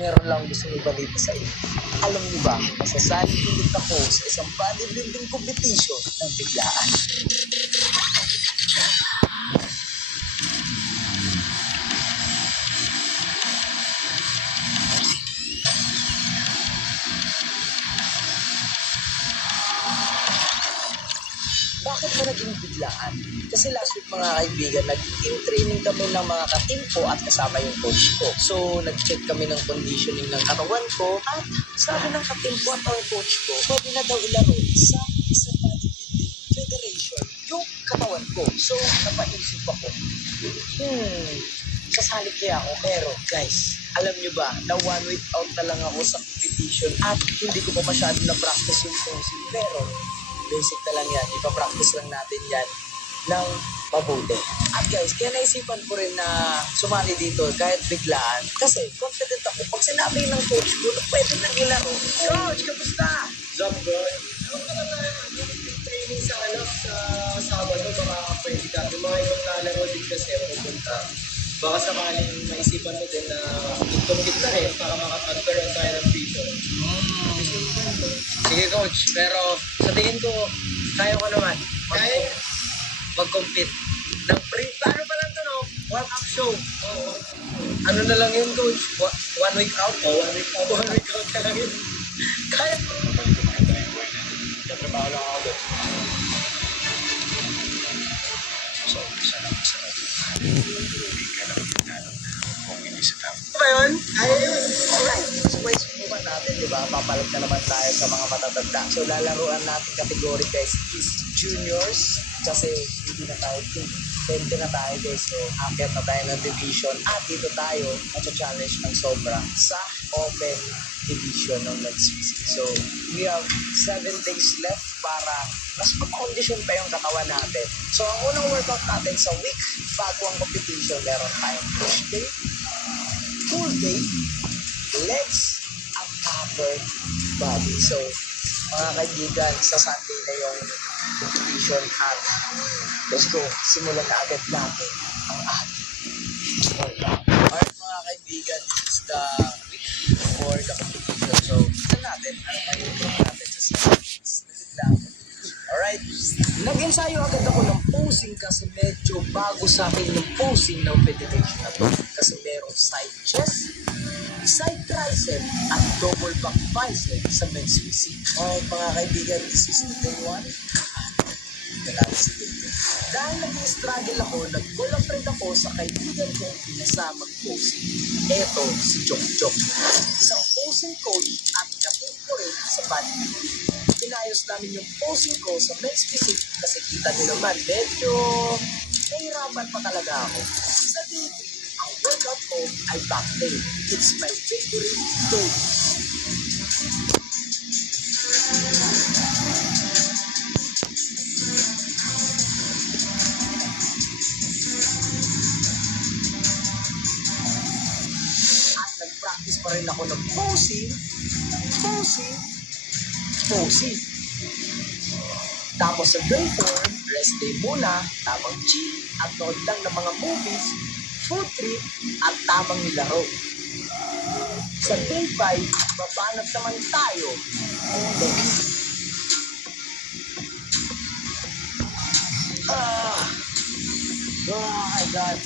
meron lang gustong ibalita sa inyo. Alam niyo ba, masasali ulit ako sa isang bodybuilding competition ng biglaan. Bakit ba naging biglaan? Kasi last week mga kaibigan, nag-team training kami ng mga ka-team ko at kasama yung coach ko. So, nag-check kami ng conditioning ng katawan ko at sabi ng ka-team ko at ang coach ko, pwede na daw ilaro sa isang bodybuilding federation yung katawan ko. So, napaisip ako, sasali kaya ako. Pero guys, alam nyo ba na 1 week out na lang ako sa competition at hindi ko pa masyado na-practice yung posing. Pero basic na lang yan. Ipapractice lang natin yan ng mabuti. At guys, kaya naisipan ko rin na sumali dito kahit biglaan. Kasi confident ako. Pag sinabi ng coach ko na pwede nang ilaro, Coach, kamusta? What's up, bro? Ano ka na tayo training sa Sabado, baka pwede ka. Yung mga ibang lalaro din kasi pupunta. Baka sakaling maisipan mo din na compete na rin para makapagkaroon tayo ng vision. Sige coach, pero sa tingin ko, kaya ko naman Kaya mag-compete ng paano pa lang to, no? Warm-up show. Oo. Ano na lang yun coach? 1 week out? 1 week out. 1 week out ka lang yun. Kaya ko. Katrabaho lang ako doon. So, isa lang masarap. Hindi ka lang tinanong kung hindi sa tama. Ano ba yun? Kaya yun. Alright, so guys, subukan natin, di ba? Papalag na naman tayo sa mga matatanda. So, lalaruan natin kategory guys is juniors kasi hindi na tayo team. 20 na tayo guys, so akyat na tayo ng division at dito tayo challenge ng sobra sa open division ng men's physique. So, we have 7 days left para mas mag-condition pa yung katawan natin. So, ang unang workout natin sa week bago ang competition, meron tayong push day, full day, legs, at upper body. So, mga kaibigan, sa Sunday na yung competition at let's go, simulan na agad natin ang ating workout. Alright mga kaibigan, this is the week before the competition. So, tignan natin ano pa yung work natin sa seconds. Alright, nag-ensayo agad ako ng posing kasi medyo bago sa akin yung posing ng federation na to. Kasi merong side chest, side tricep, at double back bicep sa men's physique. Alright mga kaibigan, this is the day 1. Dahil nag-struggle ako, nag-call a friend ako sa kaibigan kong pinasa mag-posing. Eto, si Jok Jok. Isang posing coach at kapit ko rin sa bodybuilding. Pinayos namin yung posing ko sa men's physique kasi kita nyo naman, medyo nahirapan pa talaga ako. Sa day 3, ang workout ko ay back day. It's my favorite day. Practice pa rin ako ng posing. Tapos sa day 4, rest day muna, tamang gym, at nood lang ng mga movies, food trip, at tamang nilaro. Sa day 5, babanat naman tayo. Oh my God.